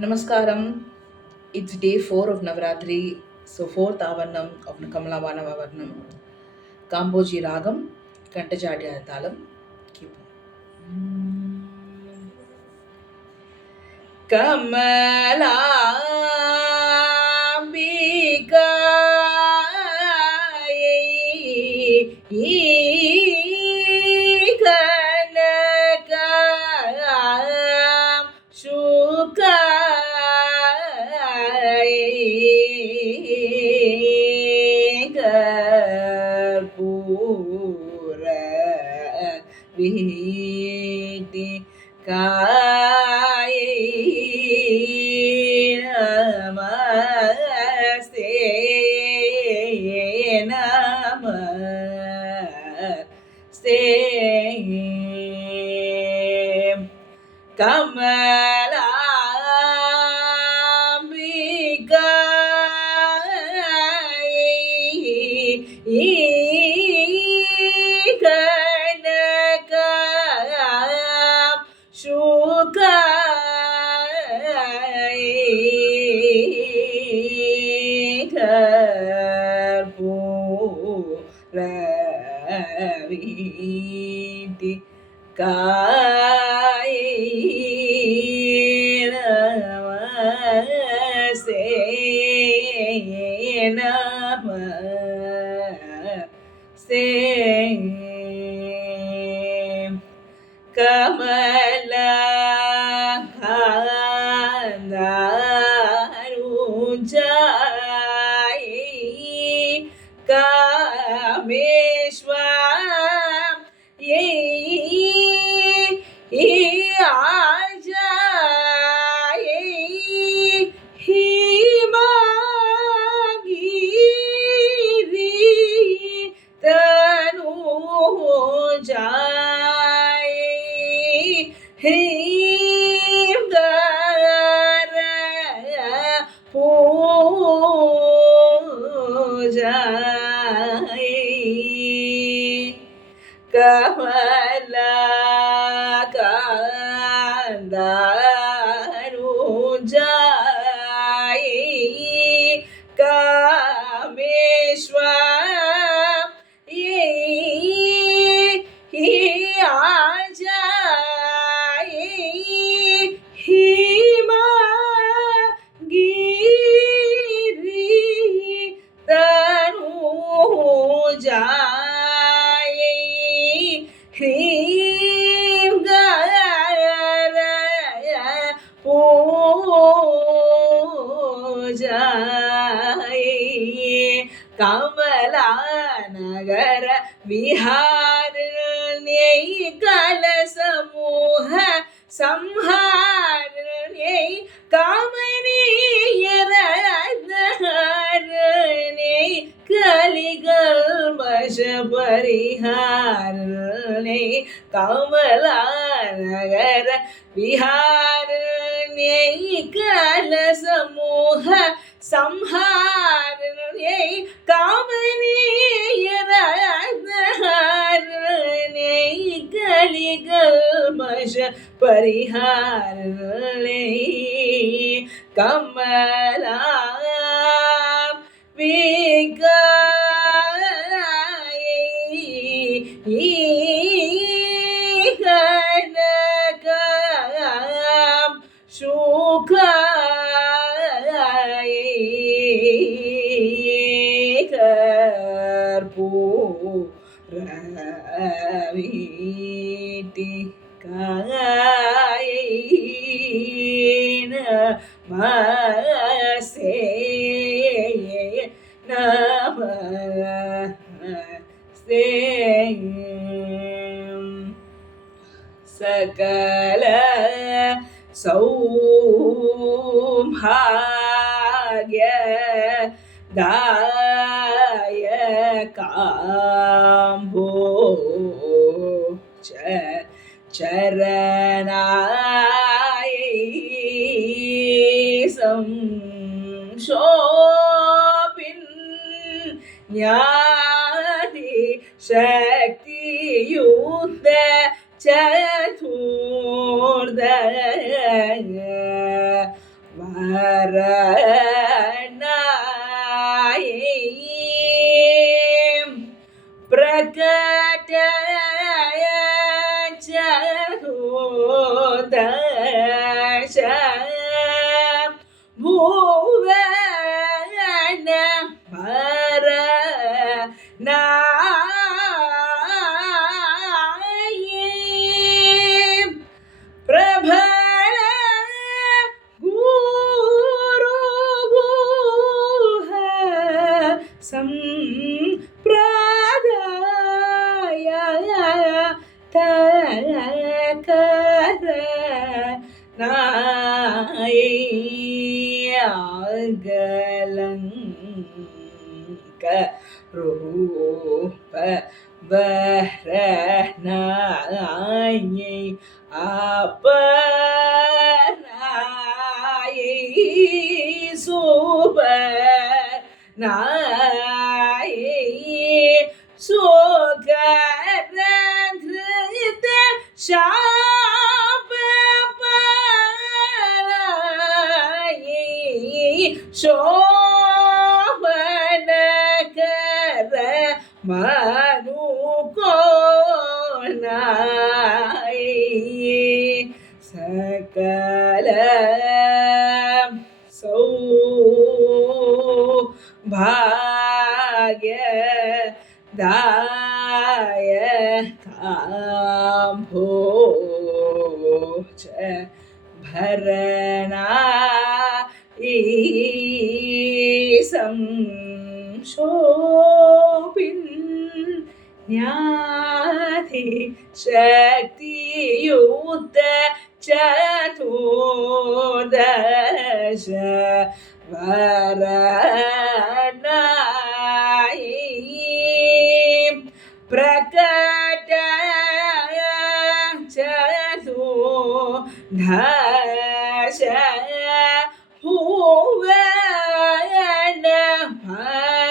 Namaskaram. It's day 4 of Navratri, so fourth Avarnam of Kamala Vanava Varnam. Kamboji Ragam, Kantajadya Talam. Keep on. Kamala Vihiti Kai Namaste Namaste Kamalambikai Shukai Karpooraviti Kai Namaste Namaste Kamala Khandarujai Kameshwar Ye Ajai Himagiri Tanujai Himgara Pujai Kamala Kandarujai Kameshwar Ye Ajai Himagiri Tanujai Hrimgara Pujai Kamala Nagara Vihar Kala Samuha Samhar Kamani Yaradharane Kaligal Masha Pariharane Kamala Nagara Viharane Kala Samuha Samharane Kamani Yaradharane Kaligal Masha Pariharane Kamala Vikai Kanakam Shukai Karpooraviti Kaina Mase Namaste Sakala Saumhagya Dayakambho Charanai Samshobin Jnani Shakti Yuddha Chaturda அகலங்க ரூப வரணாயை அப்பனாயை சுபநாயை சுகரந்ருத சாபபராயை சோபனகர மனுகோனாயை சகல சௌபாக்ய दायकाम्भोज संशोभिन्याधि शक्तियुत चतुर्दश वरनायै प्रकट चतुर्दश भुवन भरनायै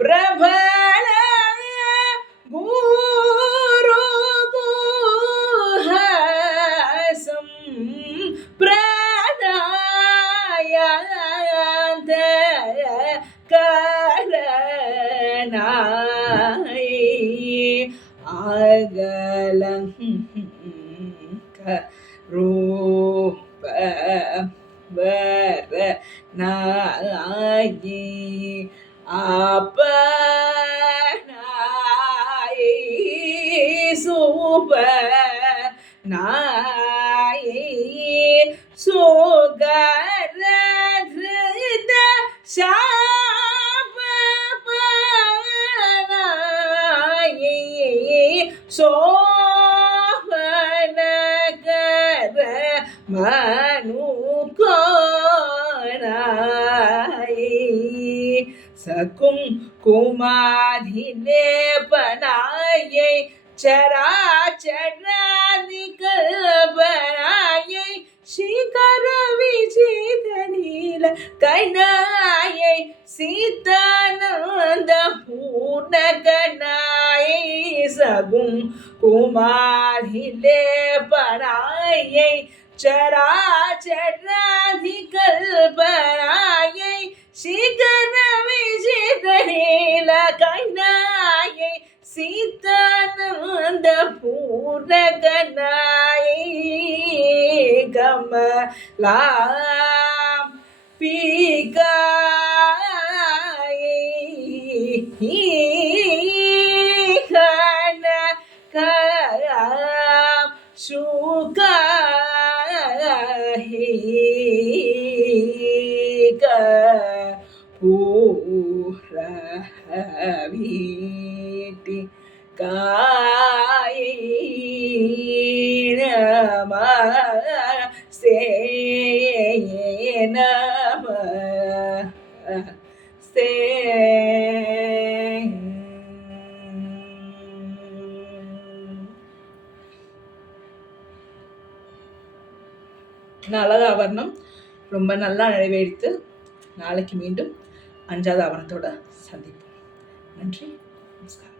प्रबल गुरुगुहसं प्रदायान्त करणायै अगलङ्क रूप वरनायै अपनायै सुपनायै सुगरधृत शापपनायै शोभनकर मनुकोनायै सकुं कुमाधिलेपनायै चराचरादिकल्पनायै शिखर विजित नील कनायै सीतानंद पूर्णकनायै सगुं कुमाधिलेपनायै चराचरादिकल्पनायै शिखर विजित नील कनायै सीतानंद पूर्णकनायै कमलापिकायै शुकाहिक पूरवीति कायै नमस्ते नमस्ते நாலாவது ஆவரணம் ரொம்ப நல்லா நிறைவேறித்து நாளைக்கு மீண்டும் 5வது ஆவரணத்தோட சந்திப்போம். நன்றி, நமஸ்காரம்.